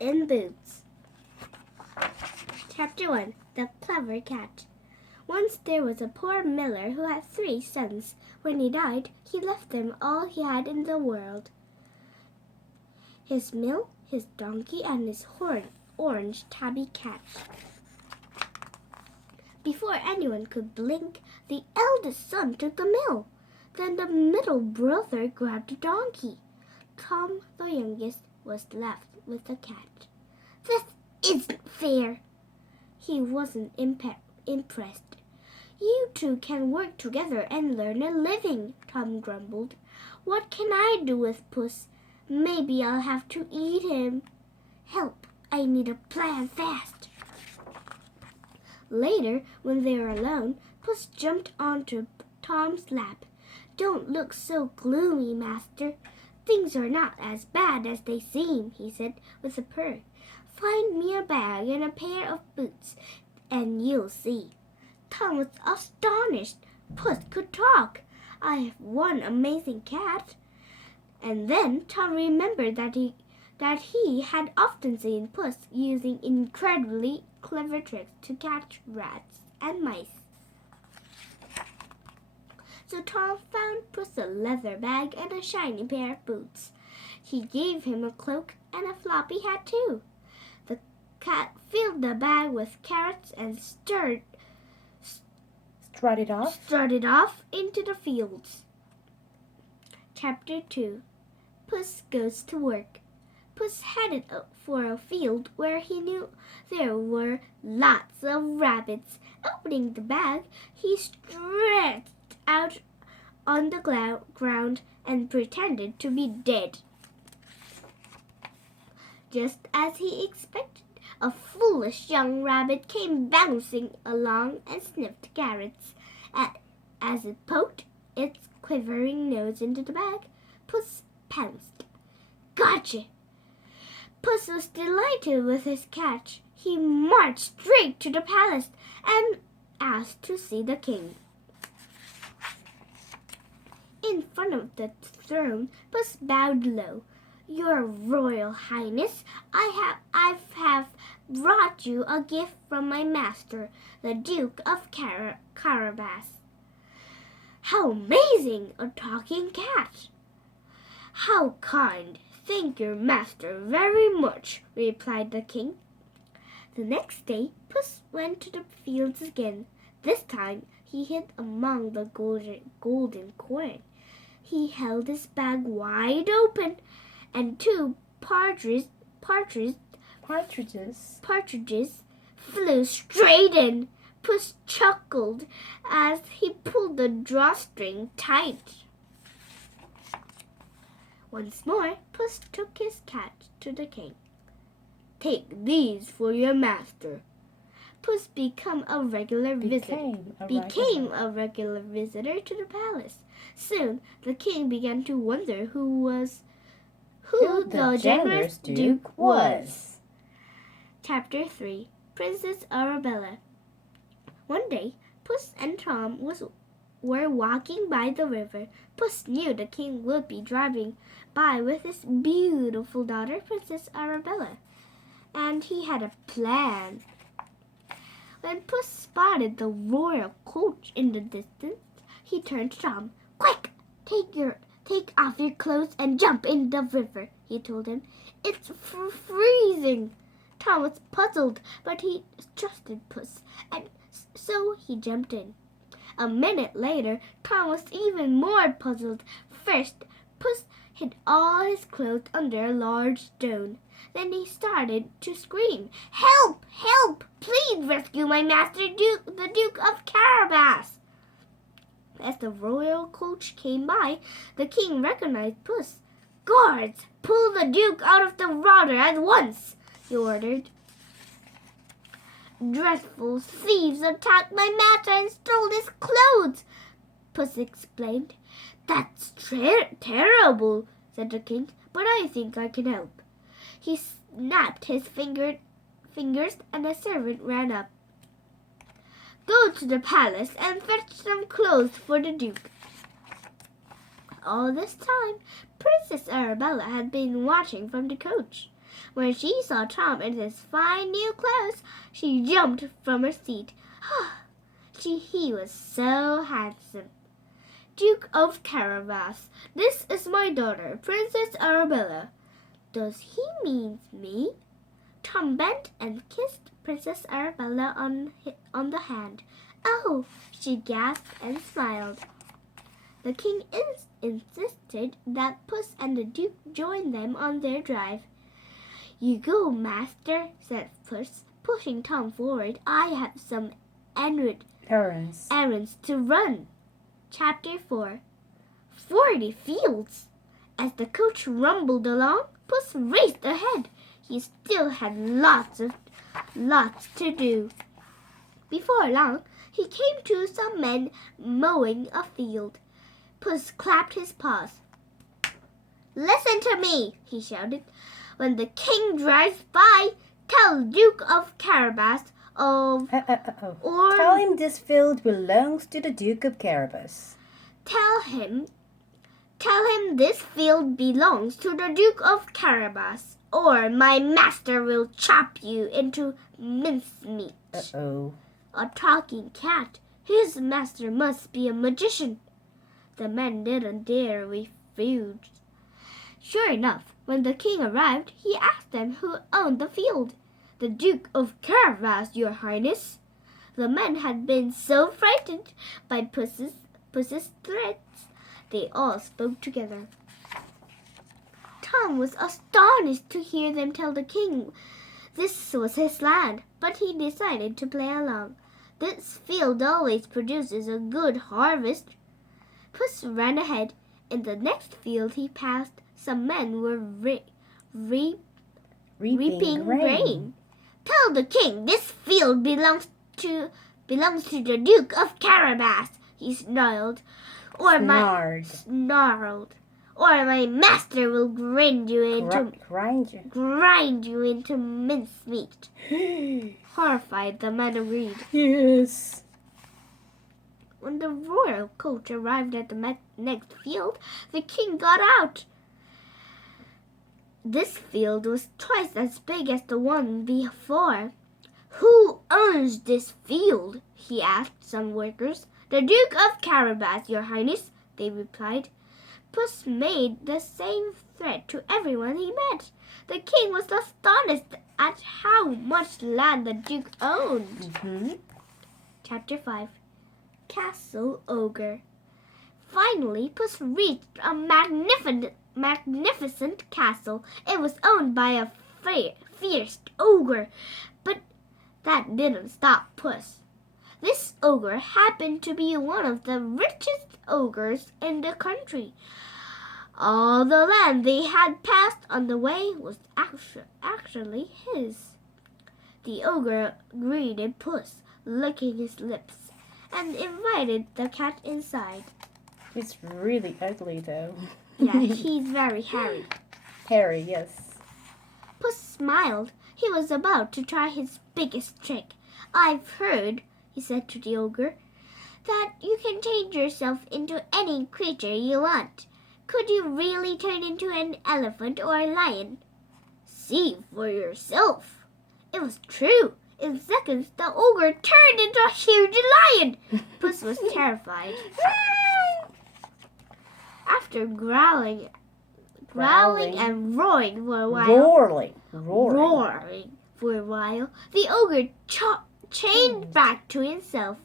in Boots. Chapter 1. The Plumber Cat. Once there was a poor miller who had 3 sons. When he died, he left them all he had in the world: his mill, his donkey, and his orange tabby cat. Before anyone could blink, the eldest son took the mill. Then the middle brother grabbed the donkey. Tom, the youngest, was left with the cat. "This isn't fair." He wasn't impressed. "You two can work together and learn a living," Tom grumbled. "What can I do with Puss? Maybe I'll have to eat him. Help! I need a plan fast." Later, when they were alone, Puss jumped onto Tom's lap. "Don't look so gloomy, master. Things are not as bad as they seem," he said with a purr. "Find me a bag and a pair of boots, and you'll see." Tom was astonished. Puss could talk. "I have one amazing cat." And then Tom remembered that he had often seen Puss using incredibly clever tricks to catch rats and mice. So Tom found Puss a leather bag and a shiny pair of boots. He gave him a cloak and a floppy hat too. The cat filled the bag with carrots and strutted off into the fields. Chapter 2. Puss Goes to Work. Puss headed for a field where he knew there were lots of rabbits. Opening the bag, he stretched out on the ground and pretended to be dead. Just as he expected, a foolish young rabbit came bouncing along and sniffed carrots. As it poked its quivering nose into the bag, Puss pounced. "Gotcha!" Puss was delighted with his catch. He marched straight to the palace and asked to see the king. In front of the throne, Puss bowed low. "Your Royal Highness, I have brought you a gift from my master, the Duke of Carabas." "How amazing! A talking cat!" "How kind! Thank your master very much," replied the king. The next day, Puss went to the fields again. This time, he hid among the golden corn. He held his bag wide open, and 2 partridges flew straight in. Puss chuckled as he pulled the drawstring tight. Once more, Puss took his cat to the king. "Take these for your master." Puss became a regular visitor to the palace. Soon, the king began to wonder who the generous Duke was. Chapter 3. Princess Arabela. One day, Puss and Tom were walking by the river. Puss knew the king would be driving by with his beautiful daughter, Princess Arabela, and he had a plan. When Puss spotted the royal coach in the distance, he turned to Tom. "Quick! Take off your clothes and jump in the river," he told him. "It's freezing." Tom was puzzled, but he trusted Puss, and so he jumped in. A minute later, Tom was even more puzzled. First, Puss hid all his clothes under a large stone. Then he started to scream, "Help! Help! Please rescue my master, the Duke of Carabas!" As the royal coach came by, the king recognized Puss. "Guards, pull the Duke out of the water at once," he ordered. "Dreadful thieves attacked my master and stole his clothes," Puss explained. "That's terrible," said the king, "but I think I can help." He snapped his fingers and a servant ran up. "Go to the palace and fetch some clothes for the Duke." All this time, Princess Arabella had been watching from the coach. When she saw Tom in his fine new clothes, she jumped from her seat. He was so handsome. Duke of Carabas, this is my daughter, Princess Arabella. Does he mean me? Tom bent and kissed Princess Arabella on the hand. Oh, she gasped and smiled. The king insisted that Puss and the Duke join them on their drive. You go, master, said Puss, pushing Tom forward. I have some errands to run. Chapter 4. 40 fields. As the coach rumbled along, Puss raced ahead. He still had lots to do. Before long, he came to some men mowing a field. Puss clapped his paws. Listen to me, he shouted. When the king drives by, tell Duke of Carabas Tell him this field belongs to the Duke of Carabas. Tell him this field belongs to the Duke of Carabas, or my master will chop you into mincemeat. A talking cat. His master must be a magician. The men didn't dare refuse. Sure enough, when the king arrived, he asked them who owned the field. The Duke of Carabas, your highness. The men had been so frightened by Puss's threats, they all spoke together. Tom was astonished to hear them tell the king this was his land, but he decided to play along. This field always produces a good harvest. Puss ran ahead. In the next field he passed, some men were reaping grain. Tell the king this field belongs to the Duke of Carabas, he snarled. Or my master will grind you into mincemeat. Horrified, the men agreed. Yes. When the royal coach arrived at the next field, the king got out. This field was twice as big as the one before. Who owns this field? He asked some workers. The Duke of Carabas, your highness, they replied. Puss made the same threat to everyone he met. The king was astonished at how much land the Duke owned. Chapter 5. Castle Ogre. Finally, Puss reached a magnificent castle. It was owned by a fierce ogre, but that didn't stop Puss. This ogre happened to be one of the richest ogres in the country. All the land they had passed on the way was actually his. The ogre greeted Puss, licking his lips, and invited the cat inside. He's really ugly, though. Yeah, he's very hairy. Hairy, yes. Puss smiled. He was about to try his biggest trick. I've heard, he said to the ogre, that you can change yourself into any creature you want. Could you really turn into an elephant or a lion? See for yourself. It was true. In seconds, the ogre turned into a huge lion. Puss was terrified. After growling and roaring for a while, roaring for a while, the ogre changed back to himself.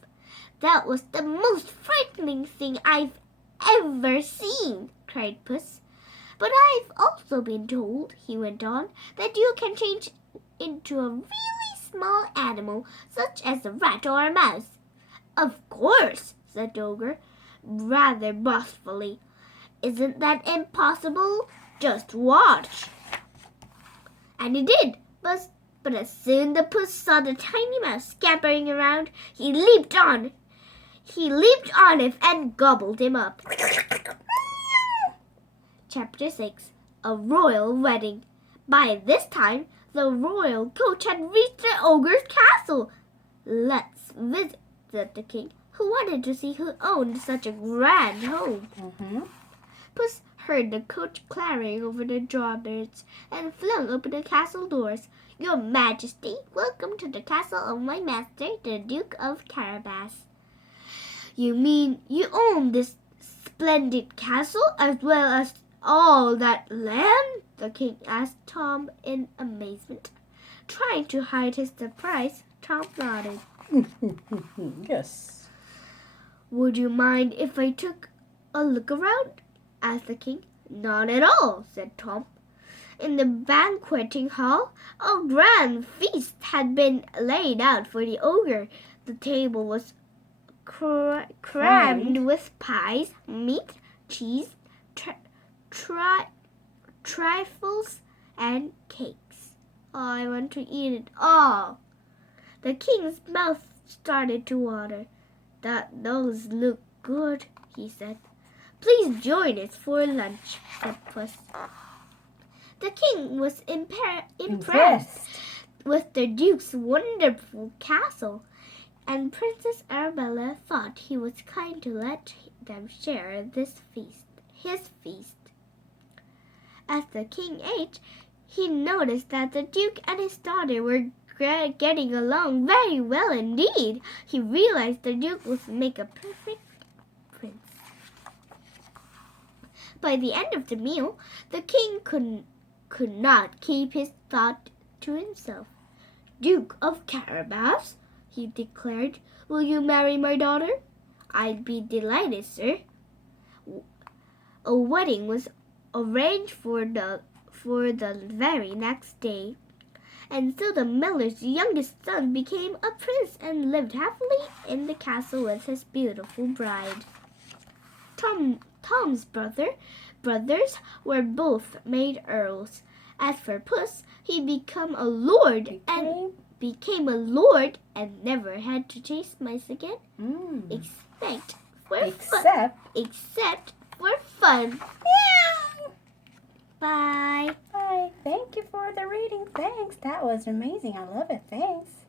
That was the most frightening thing I've ever seen, cried Puss. But I've also been told, he went on, that you can change into a really small animal, such as a rat or a mouse. Of course, said the ogre, rather boastfully. Isn't that impossible? Just watch. And he did, but as soon as Puss saw the tiny mouse scampering around, he leaped on it and gobbled him up. Chapter 6. A Royal Wedding. By this time, the royal coach had reached the ogre's castle. Let's visit, said the king, who wanted to see who owned such a grand home. Puss heard the coach clattering over the drawbridge and flung open the castle doors. "Your Majesty, welcome to the castle of my master, the Duke of Carabas." "You mean you own this splendid castle as well as all that land?" the king asked Tom in amazement. Trying to hide his surprise, Tom nodded. Yes. "Would you mind if I took a look around?" asked the king. "Not at all," said Tom. In the banqueting hall, a grand feast had been laid out for the ogre. The table was crammed with pies, meat, cheese, trifles, and cakes. "I want to eat it all." The king's mouth started to water. "Those look good," he said. "Please join us for lunch," said Puss. The king was impressed with the Duke's wonderful castle, and Princess Arabella thought he was kind to let them share his feast. As the king ate, he noticed that the Duke and his daughter were getting along very well indeed. He realized the Duke would make a perfect prince. By the end of the meal, the king could not keep his thought to himself. "Duke of Carabas," he declared, "will you marry my daughter?" "I'd be delighted, sir." A wedding was arranged for the very next day, and so the miller's youngest son became a prince and lived happily in the castle with his beautiful bride. Tom's brothers were both made earls. As for Puss, he became a lord and never had to chase mice again, except for fun. Meow. Bye. Bye. Thank you for the reading. Thanks. That was amazing. I love it. Thanks.